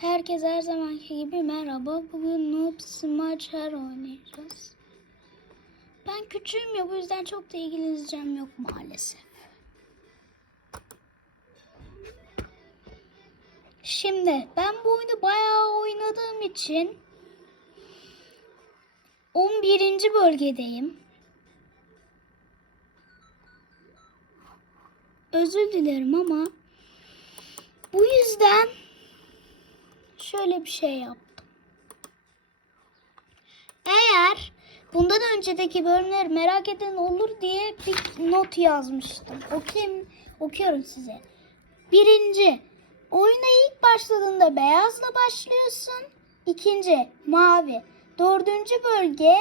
Herkes her zamanki gibi merhaba. Bugün Noob Smacher oynayacağız. Ben küçüğüm ya bu yüzden çok da ilgileneceğim yok maalesef. Şimdi ben bu oyunu bayağı oynadığım için 11. bölgedeyim. Özür dilerim ama bu yüzden şöyle bir şey yaptım. Eğer bundan öncedeki bölümleri merak eden olur diye bir not yazmıştım. Okuyayım, okuyorum size. Birinci, oyuna ilk başladığında beyazla başlıyorsun. İkinci, mavi. Dördüncü bölge,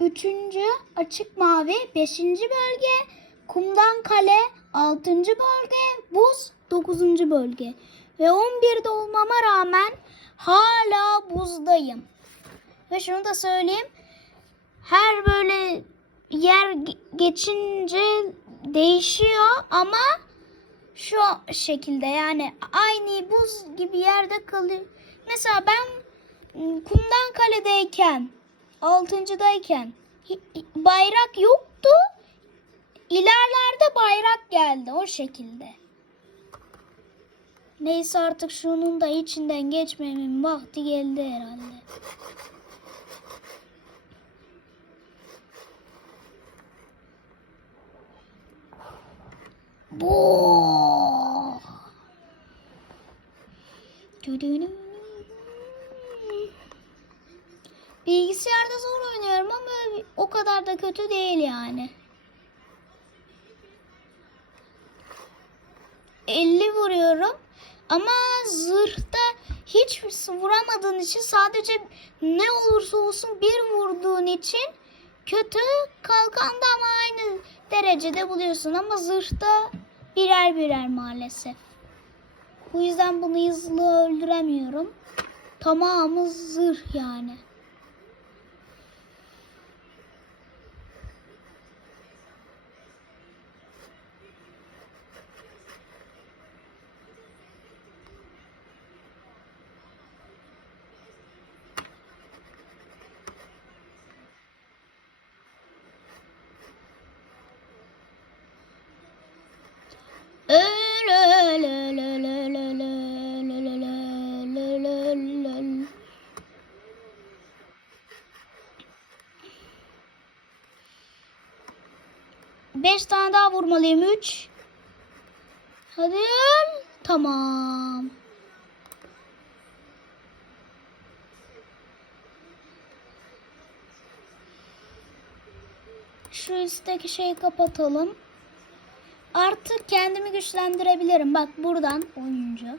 üçüncü açık mavi. Beşinci bölge, kumdan kale. Altıncı bölge, buz. Dokuzuncu bölge. Ve 11'de olmama rağmen hala buzdayım. Ve şunu da söyleyeyim. Her böyle yer ge- geçince değişiyor ama şu şekilde yani aynı buz gibi yerde kalıyor. Mesela ben m, kumdan kaledeyken, altıncıdayken bayrak yoktu. İlerlerde bayrak geldi o şekilde. Neyse artık şunun da içinden geçmemin vakti geldi herhalde. Bu. Bilgisayarda zor oynuyorum ama o kadar da kötü değil yani. 50 vuruyorum. Ama zırhta hiç vuramadığın için sadece ne olursa olsun bir vurduğun için kötü kalkanda ama aynı derecede buluyorsun ama zırhta birer birer maalesef. Bu yüzden bunu hızlı öldüremiyorum. Tamamı zırh yani. Tane daha vurmalıyım. Üç. Hadi. öl. Tamam. Şu üstteki şeyi kapatalım. Artık kendimi güçlendirebilirim. Bak buradan oyuncu.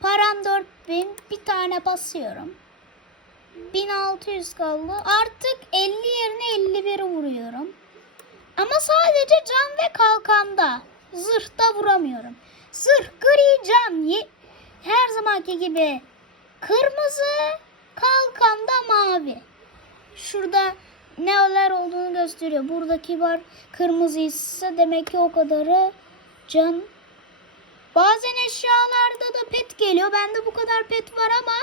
Param 4000. Bir tane basıyorum. 1600 kaldı. Artık 50 yerine 51 vuruyorum. Ama sadece can ve kalkanda. Zırhta vuramıyorum. Zırh gri can. Her zamanki gibi kırmızı, kalkanda mavi. Şurada neler olduğunu gösteriyor. Buradaki var kırmızı ise demek ki o kadarı can. Bazen eşyalarda da pet geliyor. Bende bu kadar pet var ama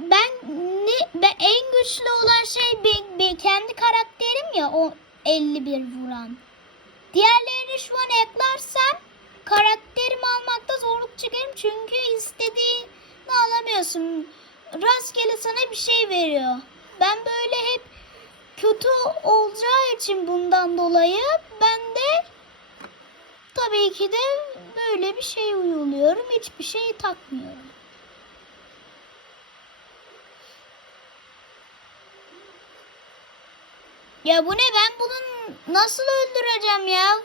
ben ne ben en güçlü olan şey bir, bir kendi karakterim ya o 51 vuran. Diğerlerini şu an eklersem karakterimi almakta zorluk çekerim çünkü istediğini alamıyorsun. Rastgele sana bir şey veriyor. Ben böyle hep kötü olacağı için bundan dolayı ben de tabii ki de böyle bir şey uyguluyorum. Hiçbir şey takmıyorum. Ya bu ne ben bunu nasıl öldüreceğim ya?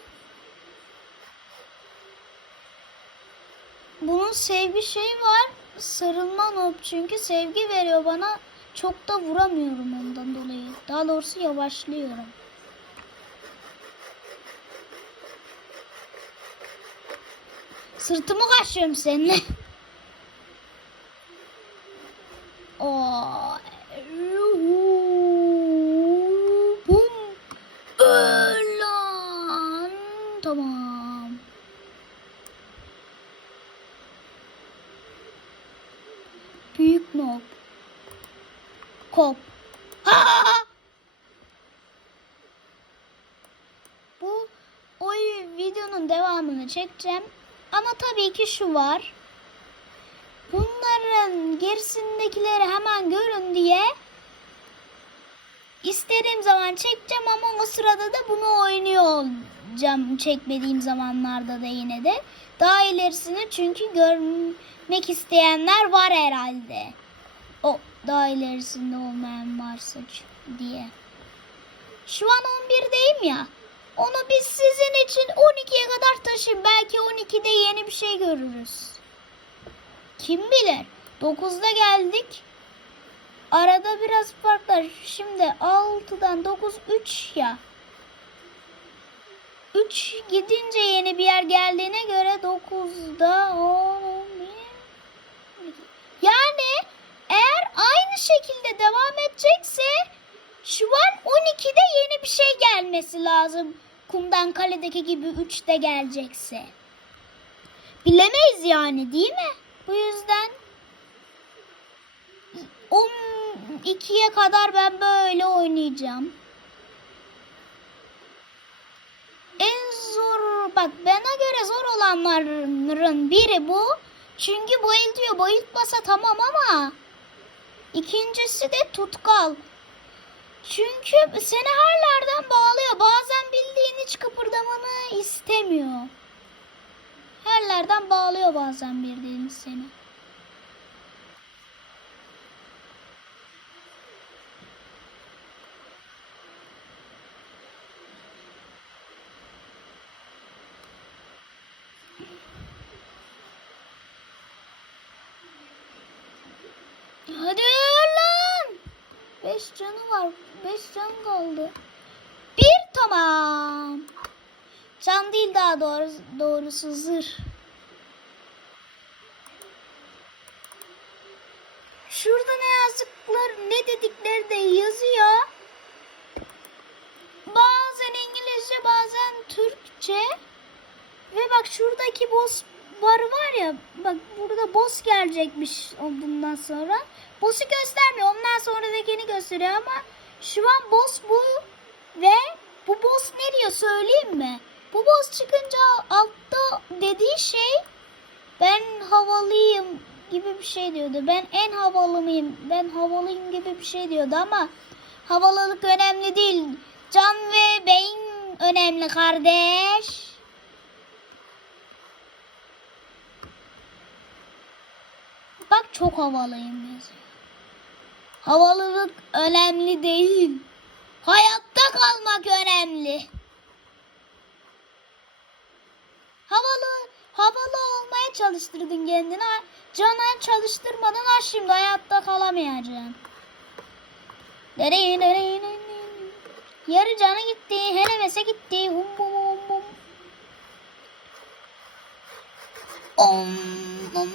Bunun sevgi şeyi var. Sarılma noob çünkü sevgi veriyor bana. Çok da vuramıyorum ondan dolayı. Daha doğrusu yavaşlıyorum. Sırtımı kaşıyorum seninle. Oo. Bum. Öl lan. Tamam. No. Kop. Ha! Bu oyun videonun devamını çekeceğim. Ama tabii ki şu var. Bunların gerisindekileri hemen görün diye istediğim zaman çekeceğim ama o sırada da bunu oynuyor olacağım çekmediğim zamanlarda da yine de. Daha ilerisini çünkü görmek isteyenler var herhalde. O daha ilerisinde olmayan varsa diye. Şu an 11'deyim ya. Onu biz sizin için 12'ye kadar taşıyın. Belki 12'de yeni bir şey görürüz. Kim bilir? 9'da geldik. Arada biraz fark var. Şimdi 6'dan 9 3 ya. 3 gidince yeni bir yer geldiğine göre 9'da 10 11 Yani eğer aynı şekilde devam edecekse şu an 12'de yeni bir şey gelmesi lazım. Kumdan kaledeki gibi 3'te gelecekse. Bilemeyiz yani değil mi? Bu yüzden 12'ye kadar ben böyle oynayacağım. En zor bak bana göre zor olanların biri bu. Çünkü diyor bayıltmasa tamam ama ikincisi de tutkal. Çünkü seni her yerden bağlıyor. Bazen hiç kıpırdamanı istemiyor. Her yerden bağlıyor bazen bildiğin seni. Hadi lan. Beş canı var. Beş can kaldı. Tamam. Can değil daha doğrusu, doğrusu zırh. Şurada ne yazdıkları, ne dedikleri de yazıyor. Bazen İngilizce, bazen Türkçe. Ve bak şuradaki boss var var ya, bak burada boss gelecekmiş bundan sonra. Boss'u göstermiyor, ondan sonradakini gösteriyor ama şu an boss bu ve bu boss ne diyor söyleyeyim mi? Bu boss çıkınca altta dediği şey ben havalıyım gibi bir şey diyordu. Ben en havalı mıyım? Ben havalıyım gibi bir şey diyordu ama havalılık önemli değil. Can ve beyin önemli kardeş. Bak çok havalıyım yazıyor. Havalılık önemli değil. Hayatta kalmak önemli. Havalı, havalı olmaya çalıştırdın kendini. Cana çalıştırmadın ha şimdi hayatta kalamayacaksın. Yarı canı gitti, henemese gitti. Hum bum hum bum. Om, om.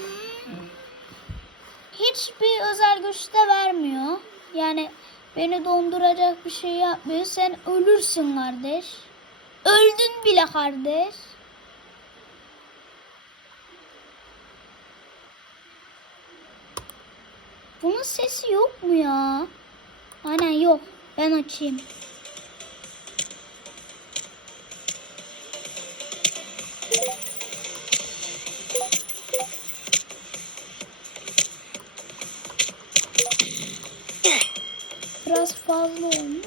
Hiçbir özel güç de vermiyor. Yani beni donduracak bir şey yapmıyor. Sen ölürsün kardeş. Öldün bile kardeş. Bunun sesi yok mu ya? Aynen yok. Ben açayım. Biraz fazla olmuş.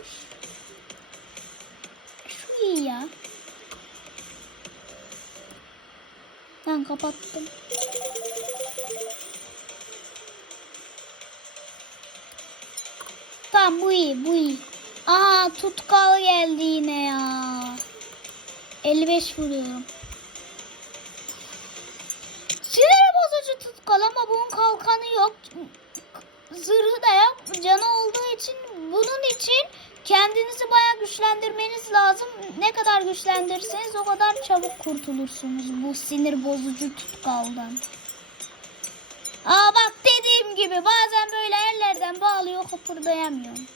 Şu iyi ya. Ben kapattım. Tamam bu iyi bu iyi. Aa tutkal geldi yine ya. 55 vuruyorum. Sinir bozucu tutkal ama bunun kalkanı yok. Zırhı da yok. Canı olduğu için bunun için kendinizi bayağı güçlendirmeniz lazım. Ne kadar güçlendirirseniz o kadar çabuk kurtulursunuz bu sinir bozucu tutkaldan. Aa bak dediğim gibi bazen böyle ellerden bağlıyor kıpırdayamıyorum.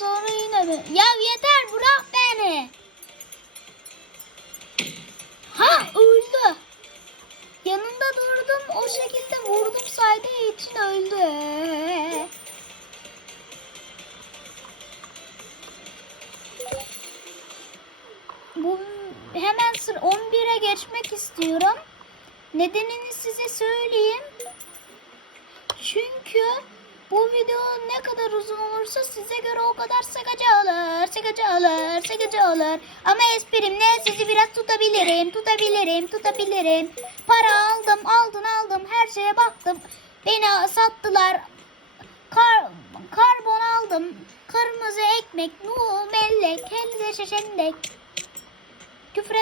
Sonra yine mi? Ya yeter bırak beni. Ha öldü. Yanında durdum o şekilde vurdum saydığı için öldü. Bu hemen sır 11'e geçmek istiyorum. Nedenini size söyleyeyim. Çünkü bu video ne kadar uzun olursa size göre o kadar sıkıcı olur, sıkıcı olur, sıkıcı olur. Ama esprim ne? Sizi biraz tutabilirim, tutabilirim, tutabilirim. Para aldım, aldın aldım, her şeye baktım. Beni sattılar. Kar, karbon aldım. Kırmızı ekmek, nu, mellek, helde şeşendek. Küfür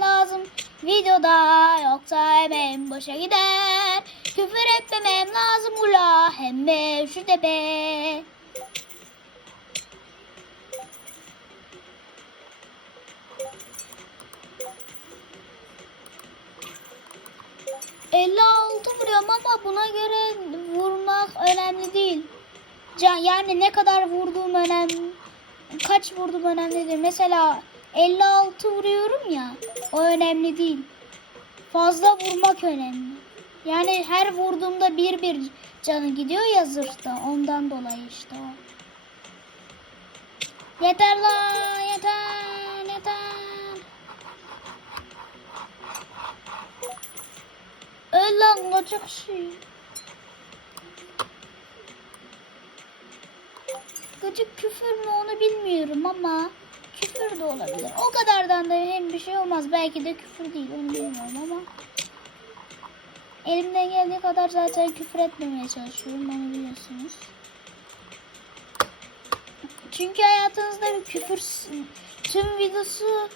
lazım videoda yoksa emeğim boşa gider. Küfür etmemem lazım ula hem de şu de be. ...56 vuruyorum ama buna göre vurmak önemli değil. Can, yani ne kadar vurduğum önemli. Kaç vurduğum önemlidir. Mesela 56 vuruyorum ya. O önemli değil. Fazla vurmak önemli. Yani her vurduğumda bir bir canı gidiyor ya zırhta. Ondan dolayı işte o. Yeter lan yeter yeter. Öl lan kaçak şey. Gıcık küfür mü onu bilmiyorum ama küfür de olabilir. O kadardan da hem bir şey olmaz. Belki de küfür değil onu bilmiyorum ama. Elimden geldiği kadar zaten küfür etmemeye çalışıyorum onu biliyorsunuz. Çünkü hayatınızda bir küfür tüm videosunu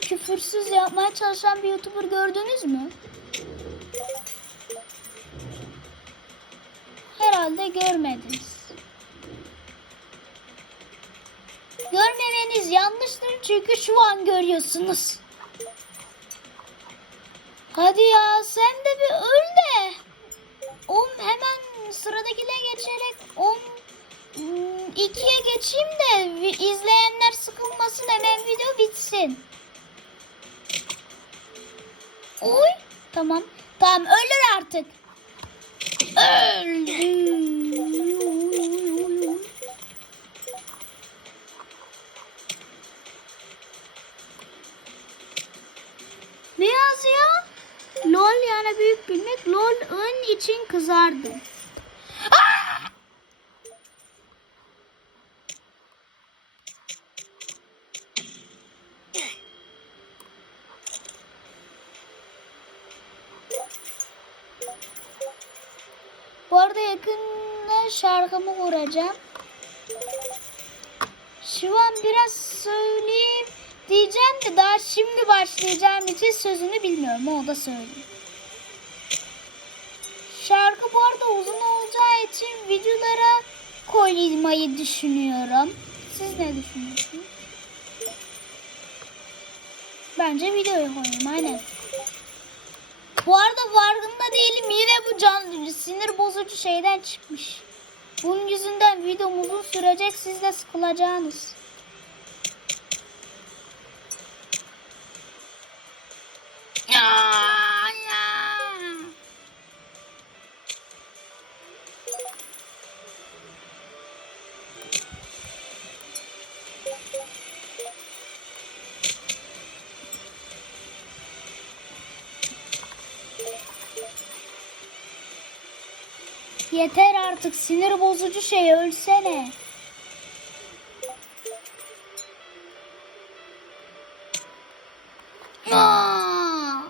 küfürsüz yapmaya çalışan bir YouTuber gördünüz mü? Herhalde görmediniz. Görmemeniz yanlıştır çünkü şu an görüyorsunuz. Hadi ya sen de bir öl de. On hemen sıradakine geçerek on hmm, ikiye geçeyim de izleyenler sıkılmasın hemen video bitsin. Oy tamam tamam ölür artık. Öldü. Büyük bilmek. LOL ön için kızardı. Bu arada yakında şarkımı vuracağım. Şu an biraz söyleyeyim diyeceğim de daha şimdi başlayacağım için sözünü bilmiyorum. O da söyleyeyim. Şarkı bu arada uzun olacağı için videolara koymayı düşünüyorum. Siz ne düşünüyorsunuz? Bence videoya koyayım aynen. Bu arada farkında değilim yine bu can sinir bozucu şeyden çıkmış. Bunun yüzünden videom uzun sürecek siz de sıkılacaksınız. Ya, Yeter artık sinir bozucu şey ölsene. Aa!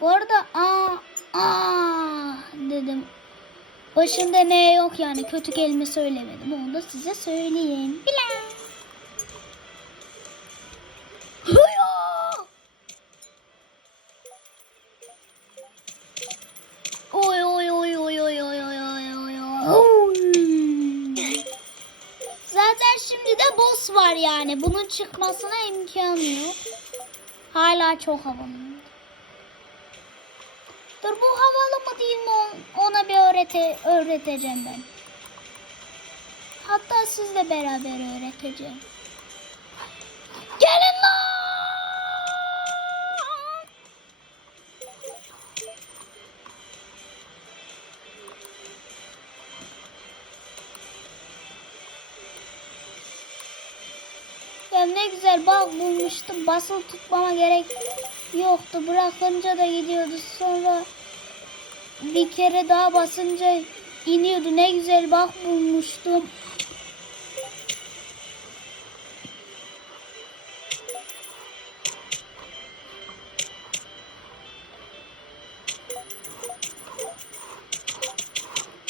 Bu arada aa aa dedim. Başında ne yok yani kötü kelime söylemedim. Onu da size söyleyeyim. Bilen. Var yani. Bunun çıkmasına imkanı yok. Hala çok havalı. Dur bu havalı mı değil mi on- ona bir öğrete, öğreteceğim ben. Hatta sizle beraber öğreteceğim. Gelin lan! Güzel bal bulmuştum. Basılı tutmama gerek yoktu. Bırakınca da gidiyordu. Sonra bir kere daha basınca iniyordu. Ne güzel bak bulmuştum.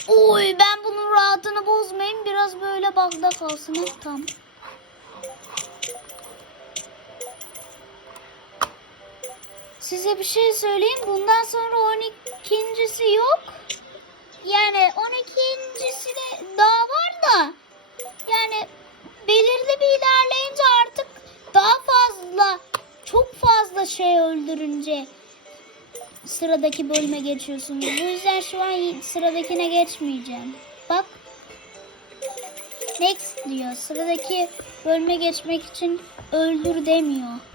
Oy ben bunun rahatını bozmayayım. Biraz böyle bagda kalsın. Tamam. Size bir şey söyleyeyim. Bundan sonra 12.si yok. Yani 12.si de daha var da yani belirli bir ilerleyince artık daha fazla çok fazla şey öldürünce sıradaki bölüme geçiyorsunuz. Bu yüzden şu an sıradakine geçmeyeceğim. Bak. Next diyor. Sıradaki bölüme geçmek için öldür demiyor.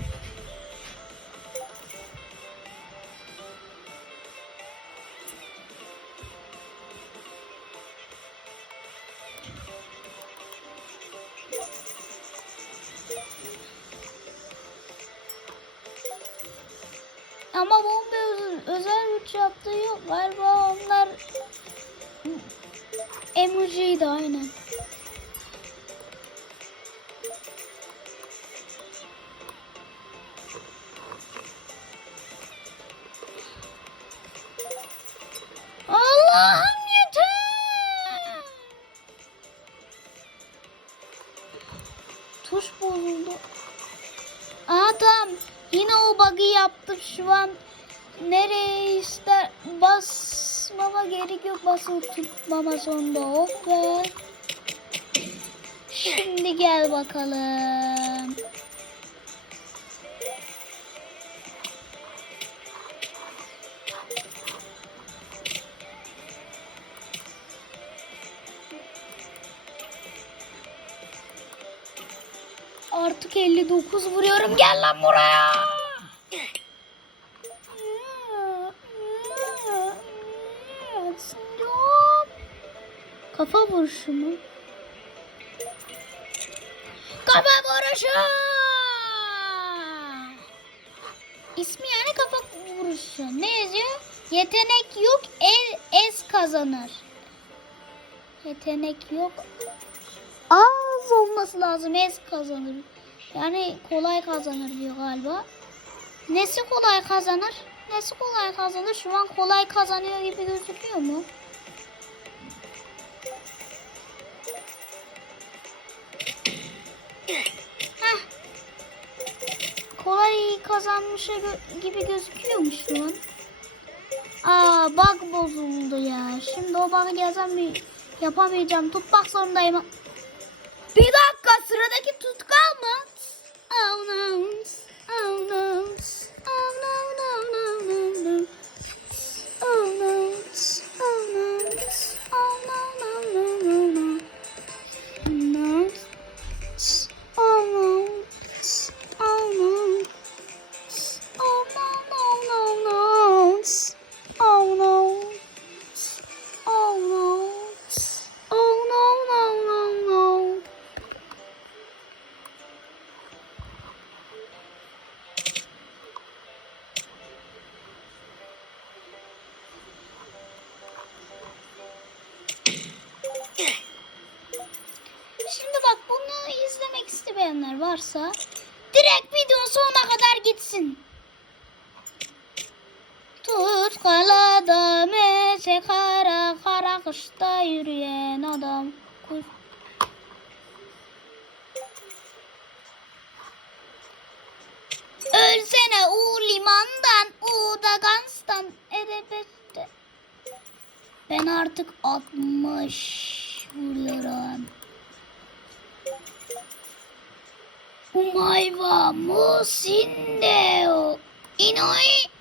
Ama bomba öz- özel güç yaptığı yok. Galiba onlar emojiydi aynen. Basmama gerek yok. Basılı tutmama sonunda. Oh be. Şimdi gel bakalım. Artık 59 vuruyorum. Gel lan buraya. Kafa vuruşu mu? Kafa vuruşu. İsmi yani kafa vuruşu. Ne yazıyor? Yetenek yok, el ez kazanır. Yetenek yok. Az olması lazım, ez kazanır. Yani kolay kazanır diyor galiba. Nesi kolay kazanır? Nesi kolay kazanır? Şu an kolay kazanıyor gibi gözüküyor mu? Kolay kazanmış gibi gözüküyor mu şu? Aa bug bozuldu ya. Şimdi o bug'ı yazamay yapamayacağım. Tutmak zorundayım. Bir dakika sıradaki tutkal mı? Oh no. Oh no. Oh no no u limandan u da ganstan edebette. Ben artık 60 vuruyorum. Umaiwa musindeo. Inoi.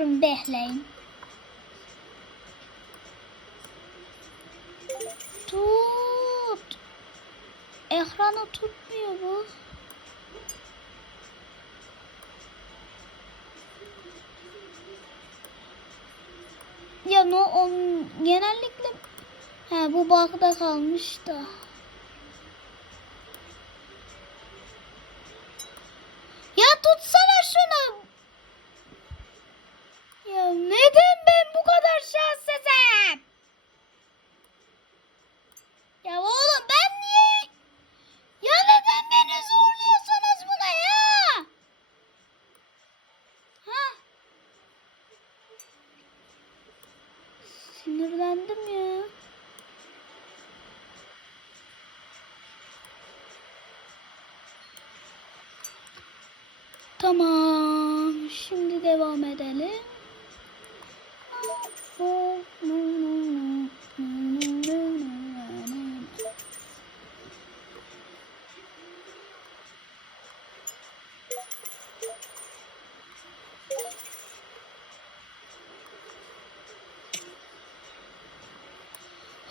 Durun bekleyin. Tut. Ekranı tutmuyor bu. Ya no on genellikle ha bu bakta kalmış da. Ya tutsana şunu. Ya neden ben bu kadar şanssızım? Ya oğlum ben niye? Ya neden beni zorluyorsunuz buna ya? Ha? Sinirlendim ya. Tamam. Şimdi devam edelim.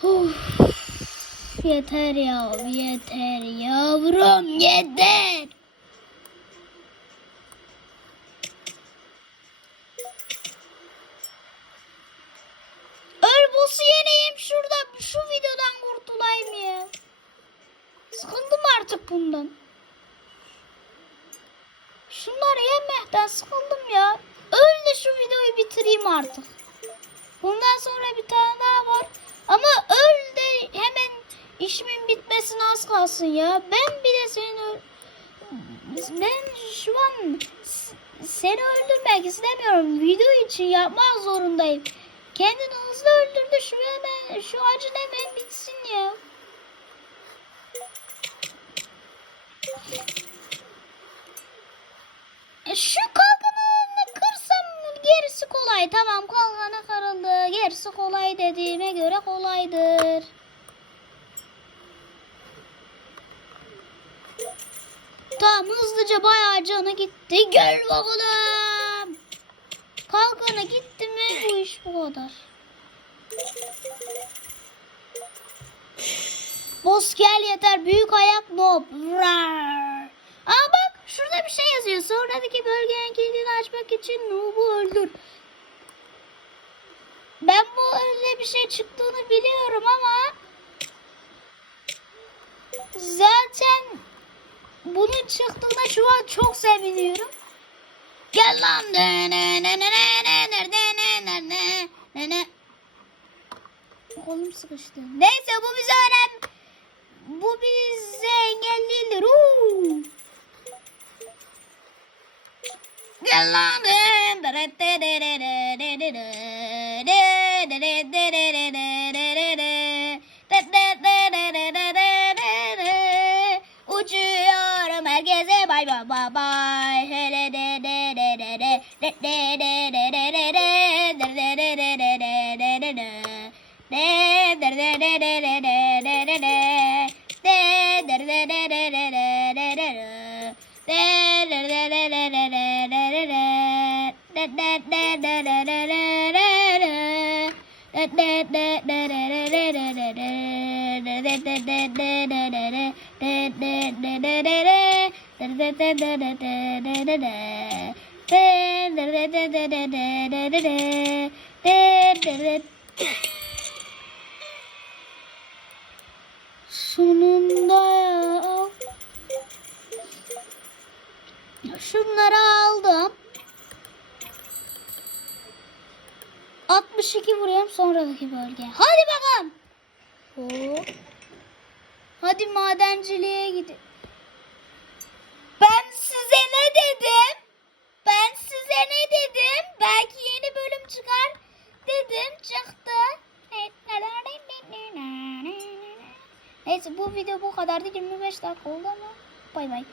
Of, yeter ya, yeter yavrum, yeter. Öl boss'u yeneyim şurada, şu videodan kurtulayım ya. Sıkıldım artık bundan. Şunları yemekten sıkıldım ya. Öl de şu videoyu bitireyim artık. Bundan sonra bir tane daha var. Ama öl de hemen işimin bitmesine az kalsın ya. Ben senin öl- ben şu an seni öldürmek istemiyorum. Video için yapmak zorundayım. Kendini hızlı öldür de şu hemen şu acın hemen bitsin ya. E, Şu kalkanı kırsam gerisi kolay. Tamam kalkanı Gerisi kolay dediğime göre kolaydır. Tamam hızlıca bayağı canı gitti. Gel bakalım. Kalkanı gitti mi bu iş bu kadar. Boss gel yeter büyük ayak nob. Rar. Aa bak şurada bir şey yazıyor. Sonradaki bölgenin kilidini açmak için Noob'u öldür. Ben bu öyle bir şey çıktığını biliyorum ama zaten bunun çıktığına şu an çok seviniyorum. Gel lan. ne ne ne ne ne ne ne ne ne ne ne ne Kolum sıkıştı. Neyse bu bize önemli. Bu bize engel değildir. Uuu. Lan. Uçuyorum herkese bay bay bay bay. Hele de de de de de de de de de de de de de de de. De de de de de de de de Sonunda ya. Şunları aldım. 62 vuruyorum sonraki bölge. Hadi bakalım. Hop. Hadi madenciliğe gidin. Ben size ne dedim? Ben size ne dedim? Belki yeni bölüm çıkar dedim. Çıktı. Neyse bu video bu kadardı. 25 dakika oldu ama. Bay bay.